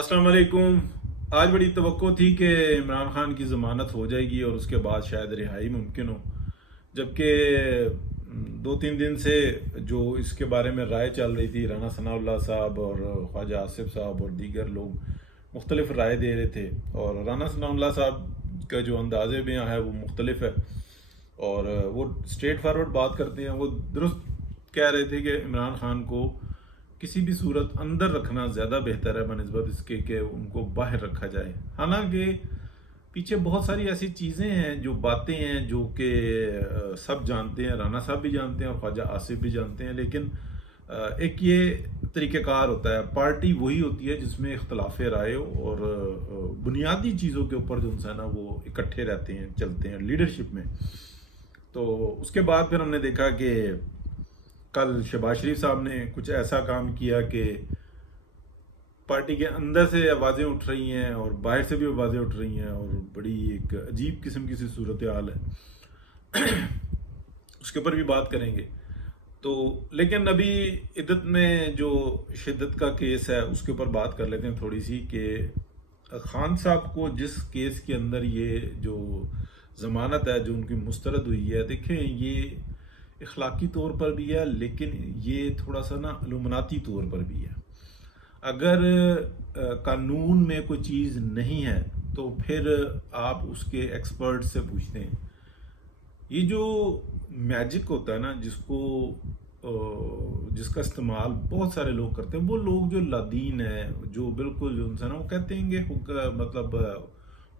अस्सलाम वालेकुम। आज बड़ी तवक्को थी कि इमरान खान की ज़मानत हो जाएगी और उसके बाद शायद रिहाई मुमकिन हो, जबकि 2-3 दिन से जो इसके बारे में राय चल रही थी, राना सनाउल्लाह साहब और ख्वाजा आसिफ साहब और दीगर लोग मुख्तलिफ राय दे रहे थे। और राना सनाउल्लाह साहब का जो अंदाज़ बयां है वो मुख्तलिफ है और वो स्ट्रेट फारवर्ड बात करते हैं। वो दुरुस्त कह रहे थे कि इमरान खान को किसी भी सूरत अंदर रखना ज़्यादा बेहतर है बनस्बत इसके कि उनको बाहर रखा जाए। हालांकि पीछे बहुत सारी ऐसी चीज़ें हैं, जो बातें हैं, जो कि सब जानते हैं, राना साहब भी जानते हैं और ख्वाजा आसिफ भी जानते हैं। लेकिन एक ये तरीक़ेकार होता है, पार्टी वही होती है जिसमें इख्तलाफ राय हो और बुनियादी चीज़ों के ऊपर जो है ना वो इकट्ठे रहते हैं, चलते हैं लीडरशिप में। तो उसके बाद फिर हमने देखा कि कल शहबाज शरीफ साहब ने कुछ ऐसा काम किया कि पार्टी के अंदर से आवाज़ें उठ रही हैं और बाहर से भी आवाज़ें उठ रही हैं और बड़ी एक अजीब किस्म की सी सूरत हाल है। उसके ऊपर भी बात करेंगे। तो लेकिन अभी इद्दत में जो शिद्दत का केस है उसके ऊपर बात कर लेते हैं थोड़ी सी, कि खान साहब को जिस केस के अंदर ये जो ज़मानत है जो उनकी मुस्तरद हुई है, देखें ये इखलाकी तौर पर भी है, लेकिन ये थोड़ा सा ना इल्यूमिनाती तौर पर भी है। अगर कानून में कोई चीज़ नहीं है तो फिर आप उसके एक्सपर्ट से पूछते हैं। ये जो मैजिक होता है ना, जिसका इस्तेमाल बहुत सारे लोग करते हैं, वो लोग जो लादीन है, जो बिल्कुल जो इंसान वो कहते हैं कि मतलब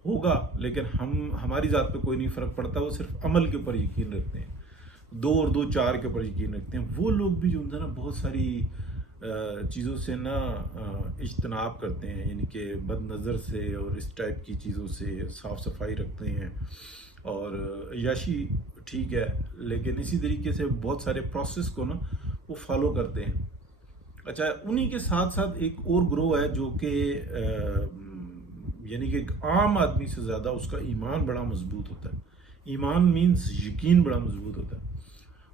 होगा, लेकिन हमारी ज़ात पे कोई नहीं फ़र्क पड़ता, वो सिर्फ अमल के ऊपर यकीन रखते हैं, 2 और 2 4 के ऊपर यकीन रखते हैं। वो लोग भी जो है ना बहुत सारी चीज़ों से ना इज्तनाब करते हैं, यानी कि बद नज़र से और इस टाइप की चीज़ों से साफ़ सफाई रखते हैं। और याशी ठीक है, लेकिन इसी तरीके से बहुत सारे प्रोसेस को ना वो फॉलो करते हैं। अच्छा, उन्हीं के साथ साथ एक और ग्रोह है जो कि यानी कि एक आम आदमी से ज़्यादा उसका ईमान बड़ा मजबूत होता है। ईमान मीन्स यकीन बड़ा मजबूत होता है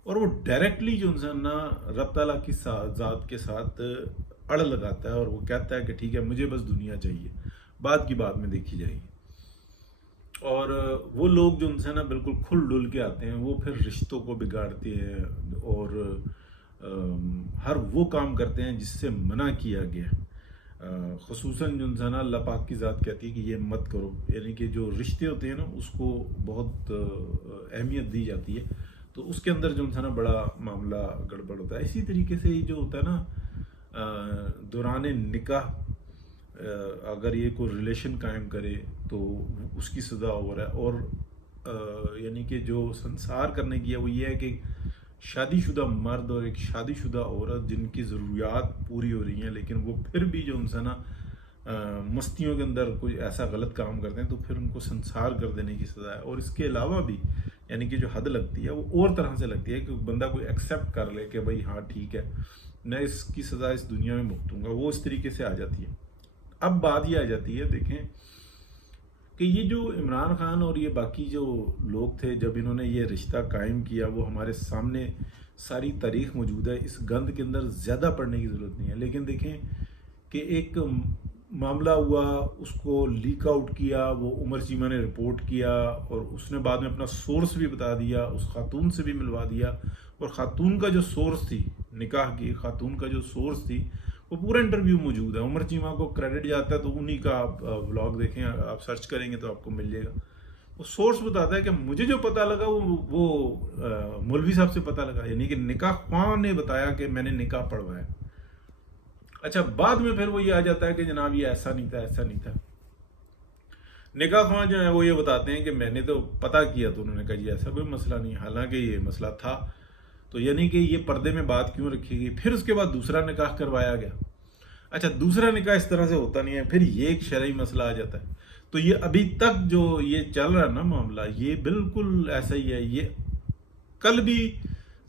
और वो डायरेक्टली जो इंसान ना रब ताला की ज़ात के साथ अड़ लगाता है और वो कहता है कि ठीक है, मुझे बस दुनिया चाहिए, बाद की बात में देखी जाएगी। और वो लोग जो उनसे ना बिल्कुल खुल डुल के आते हैं, वो फिर रिश्तों को बिगाड़ते हैं और हर वो काम करते हैं जिससे मना किया गया। ख़ुसूसन जो इंसान अल्लाह पाक की ज़ात कहती है कि ये मत करो, यानी कि जो रिश्ते होते हैं ना उसको बहुत अहमियत दी जाती है, तो उसके अंदर जो इंसान बड़ा मामला गड़बड़ होता है। इसी तरीके से ये जो होता है ना दौरान निकाह अगर ये कोई रिलेशन कायम करे तो उसकी सज़ा हो रहा है। और यानी कि जो संसार करने की है वो ये है कि शादीशुदा मर्द और एक शादीशुदा औरत जिनकी ज़रूरियात पूरी हो रही हैं, लेकिन वो फिर भी जो उनसे ना मस्तियों के अंदर कोई ऐसा गलत काम करते हैं तो फिर उनको संसार कर देने की सज़ा है। और इसके अलावा भी यानी कि जो हद लगती है वो और तरह से लगती है कि बंदा कोई एक्सेप्ट कर ले कि भाई हाँ ठीक है, मैं इसकी सज़ा इस दुनिया में भुगतूंगा, वो इस तरीके से आ जाती है। अब बात ये आ जाती है, देखें कि ये जो इमरान खान और ये बाकी जो लोग थे, जब इन्होंने ये रिश्ता कायम किया, वो हमारे सामने सारी तारीख मौजूद है, इस गंद के अंदर ज़्यादा पढ़ने की ज़रूरत नहीं है। लेकिन देखें कि एक मामला हुआ, उसको लीक आउट किया, वो उमर चीमा ने रिपोर्ट किया और उसने बाद में अपना सोर्स भी बता दिया, उस खातून से भी मिलवा दिया। और ख़ातून का जो सोर्स थी, निकाह की खातून का जो सोर्स थी, वो पूरा इंटरव्यू मौजूद है। उमर चीमा को क्रेडिट जाता है तो उन्हीं का आप व्लॉग देखें, आप सर्च करेंगे तो आपको मिल जाएगा। वो सोर्स बताता है कि मुझे जो पता लगा वो मौलवी साहब से पता लगा, यानी कि निकाह ख्वाह ने बताया कि मैंने निकाह पढ़वाया। अच्छा, बाद में फिर वो ये आ जाता है कि जनाब ये ऐसा नहीं था, ऐसा नहीं था। निकाह ख्वाह जो है वो ये बताते हैं कि मैंने तो पता किया तो उन्होंने कहा जी ऐसा कोई मसला नहीं, हालांकि ये मसला था। तो यानी कि ये पर्दे में बात क्यों रखी गई। फिर उसके बाद दूसरा निकाह करवाया गया। अच्छा, दूसरा निकाह इस तरह से होता नहीं है, फिर ये एक शरई मसला आ जाता है। तो ये अभी तक जो ये चल रहा है ना मामला, ये बिल्कुल ऐसा ही है। ये कल भी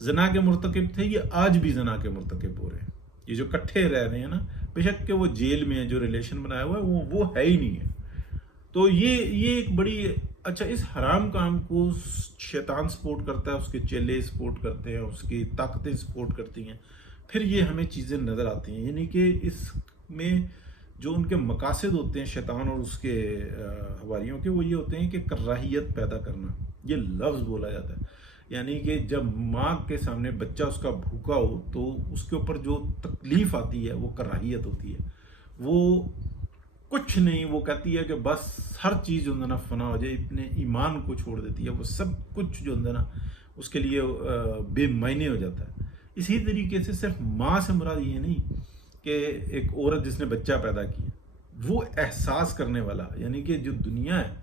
जना के मुर्तकिब थे, ये आज भी जना के मुर्तकिब हो रहे हैं। ये जो इकट्ठे रह रहे हैं ना, बेशक के वो जेल में है, जो रिलेशन बनाया हुआ है वो है ही नहीं है। तो ये एक बड़ी अच्छा, इस हराम काम को शैतान सपोर्ट करता है, उसके चेले सपोर्ट करते हैं, उसकी ताकतें सपोर्ट करती हैं, फिर ये हमें चीज़ें नज़र आती हैं। यानी कि इसमें جو ان کے مقاصد ہوتے ہیں شیطان اور اس کے حواریوں کے، وہ یہ ہوتے ہیں کہ کراہیت پیدا کرنا. یہ لفظ بولا جاتا ہے، یعنی کہ جب ماں کے سامنے بچہ اس کا بھوکا ہو تو اس کے اوپر جو تکلیف آتی ہے وہ کراہیت ہوتی ہے. وہ کچھ نہیں، وہ کہتی ہے کہ بس ہر چیز جو ہے نا فنا ہو جائے، اپنے ایمان کو چھوڑ دیتی ہے. وہ سب کچھ جو ہے نا اس کے لیے بے معنی ہو جاتا ہے. اسی طریقے سے صرف ماں سے مراد یہ نہیں کہ ایک عورت جس نے بچہ پیدا کیا، وہ احساس کرنے والا، یعنی کہ جو دنیا ہے.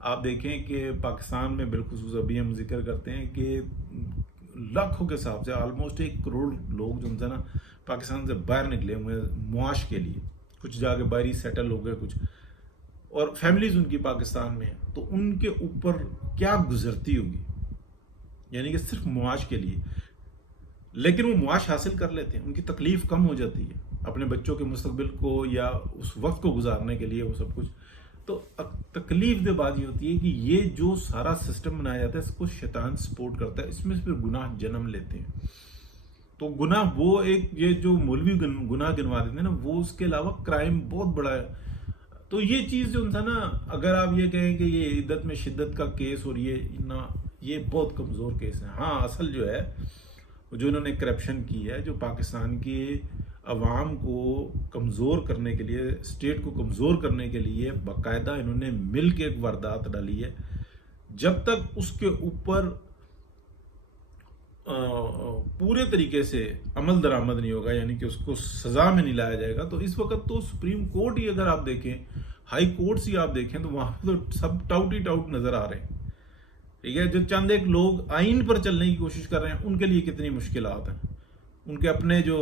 آپ دیکھیں کہ پاکستان میں بالخصوص ابھی ہم ذکر کرتے ہیں کہ لاکھوں کے حساب سے آلموسٹ 1 کروڑ لوگ جو ہے نا پاکستان سے باہر نکلے ہوئے ہیں معاش کے لیے. کچھ جا کے باہر سیٹل ہو گئے، کچھ اور فیملیز ان کی پاکستان میں ہیں. تو ان کے اوپر کیا گزرتی ہوگی، یعنی کہ صرف معاش کے لیے. لیکن وہ معاش حاصل کر لیتے ہیں، ان کی تکلیف کم ہو جاتی ہے اپنے بچوں کے مستقبل کو یا اس وقت کو گزارنے کے لیے وہ سب کچھ. تو تکلیف دہ بات یہ ہوتی ہے کہ یہ جو سارا سسٹم بنایا جاتا ہے اس کو شیطان سپورٹ کرتا ہے، اس میں سے پھر گناہ جنم لیتے ہیں. تو گناہ وہ ایک یہ جو مولوی گناہ گنوا دیتے ہیں نا، وہ اس کے علاوہ کرائم بہت بڑا ہے. تو یہ چیز جو تھا نا، اگر آپ یہ کہیں کہ یہ عدت میں شدت کا کیس اور یہ بہت کمزور کیس ہے. ہاں اصل جو ہے جو انہوں نے کرپشن کی ہے، جو پاکستان کی عوام کو کمزور کرنے کے لیے، اسٹیٹ کو کمزور کرنے کے لیے باقاعدہ انہوں نے مل کے ایک واردات ڈالی ہے. جب تک اس کے اوپر پورے طریقے سے عمل درآمد نہیں ہوگا، یعنی کہ اس کو سزا میں نہیں لایا جائے گا، تو اس وقت تو سپریم کورٹ ہی اگر آپ دیکھیں، ہائی کورٹس ہی آپ دیکھیں، تو وہاں پہ تو سب ٹاؤٹ ہی ٹاؤٹ نظر آ رہے ہیں. ٹھیک ہے، جو چند ایک لوگ آئین پر چلنے کی کوشش کر رہے ہیں ان کے لیے کتنی مشکلات ہیں. ان کے اپنے جو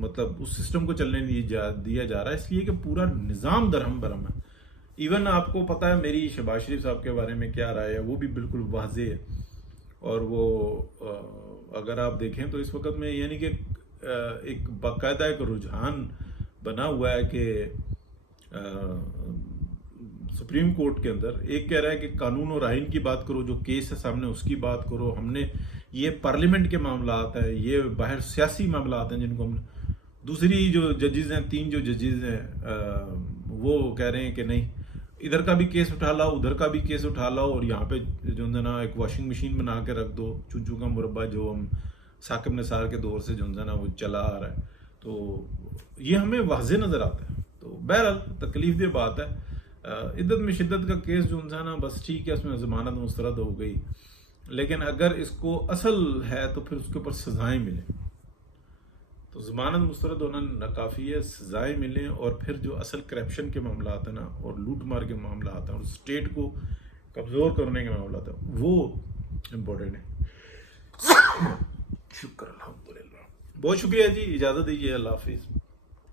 مطلب اس سسٹم کو چلنے نہیں دیا جا رہا ہے، اس لیے کہ پورا نظام درہم برہم ہے. ایون آپ کو پتہ ہے میری شہباز شریف صاحب کے بارے میں کیا رائے ہے، وہ بھی بالکل واضح ہے. اور وہ اگر آپ دیکھیں تو اس وقت میں یعنی کہ ایک باقاعدہ ایک رجحان بنا ہوا ہے کہ سپریم کورٹ کے اندر ایک کہہ رہا ہے کہ قانون اور آئین کی بات کرو، جو کیس ہے سامنے اس کی بات کرو. ہم نے یہ پارلیمنٹ کے معاملات ہیں، یہ باہر سیاسی معاملات ہیں جن کو ہم دوسری جو ججز ہیں، 3 جو ججز ہیں وہ کہہ رہے ہیں کہ نہیں، ادھر کا بھی کیس اٹھا لاؤ، ادھر کا بھی کیس اٹھا لاؤ، اور یہاں پہ جو ہے نا ایک واشنگ مشین بنا کے رکھ دو، چوچو کا مربع جو ہم ثاقب نثار کے دور سے جو ہے نا وہ چلا آ رہا ہے. تو یہ ہمیں واضح نظر آتا ہے. تو بہرحال تکلیف دہ بات ہے. عدت میں شدت کا کیس جو ہے نا بس ٹھیک ہے، اس میں ضمانت مسترد ہو گئی، لیکن اگر اس کو اصل ہے تو پھر اس کے اوپر سزائیں ملیں. تو ضمانت مسترد ہونا ناکافی ہے، سزائیں ملیں، اور پھر جو اصل کرپشن کے معاملات ہیں نا اور لوٹ مار کے معاملات ہیں اور اسٹیٹ کو کمزور کرنے کے معاملات ہیں وہ امپورٹنٹ ہیں. شکر الحمدللہ. بہت شکریہ جی، اجازت دیجیے. اللہ حافظ.